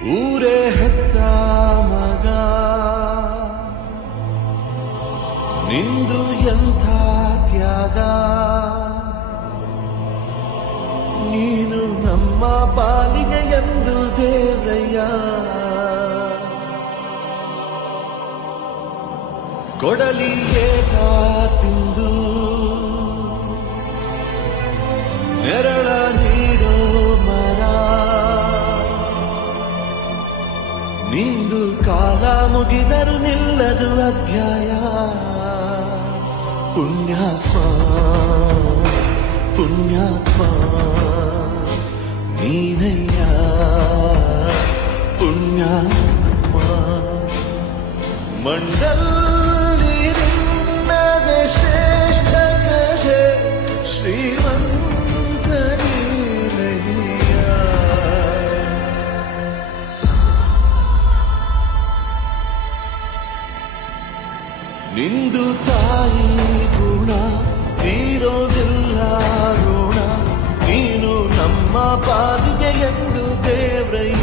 ಊರೇ ಹೆತ್ತ ಮಗ ನಿಂದು ಎಂಥ ತ್ಯಾಗ, ನೀನು ನಮ್ಮ ಪಾಲಿಗೆ ಎಂದು ದೇವ್ರಯ್ಯ. ಕೊಡಲಿಗೆ ತಿಂದು ನೆರಳ ನೀಡೋ ಮರ, ನಿಂದು ಕಾಲ ಮುಗಿದರು ನಿಲ್ಲದು ಅಧ್ಯಾಯ. ಪುಣ್ಯಾತ್ಮ ಪುಣ್ಯಾತ್ಮ ನೀನಯ್ಯ, ಪುಣ್ಯಾತ್ಮ. ಮಂಡಲ್ಲಿ ನಿನ್ನದೆ ಶ್ರೇಷ್ಠ ಕಥೆ, ಶ್ರೀಮಂತ ನೀನಯ್ಯ. ನಿಂದು ತಾಯಿ ಗುಣ ತೀರೋದಿಲ್ಲ ಋಣ, ನೀನು ನಮ್ಮ ಪಾಲಿಗೆ ಎಂದು ದೇವ್ರಯ್ಯ.